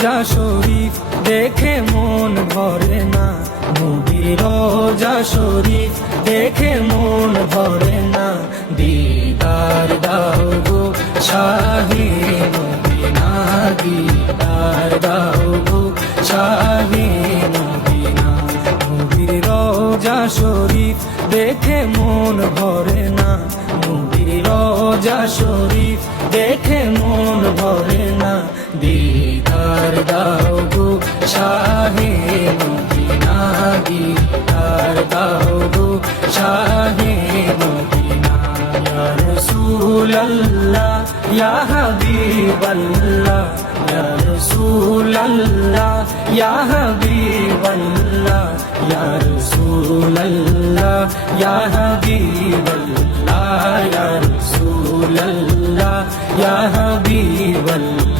রোজা শরীফ দেখে মন ভরে না, নবীর রোজা শরীফ দেখে মন ভরে না। দিদার দাও গো শাহে মদিনা, দিদার দাও গো শাহে মদিনা। নবীর রোজা শরীফ দেখে মন ভরে না, নবীর রোজা শরীফ দেখে মন ভরে না। দিদার দাও গো শাহে মদিনা, দিদার দাও গো শাহে মদিনা। ইয়া রাসূলুল্লাহ ইয়া হাবিবাল্লাহ, ইয়া রাসূলুল্লাহ ইয়া হাবিবাল্লাহ, ইয়া রাসূলুল্লাহ ইয়া হাবিবাল্লাহ, ইয়া রাসূলুল্লাহ ইয়া হাবিবাল্লাহ।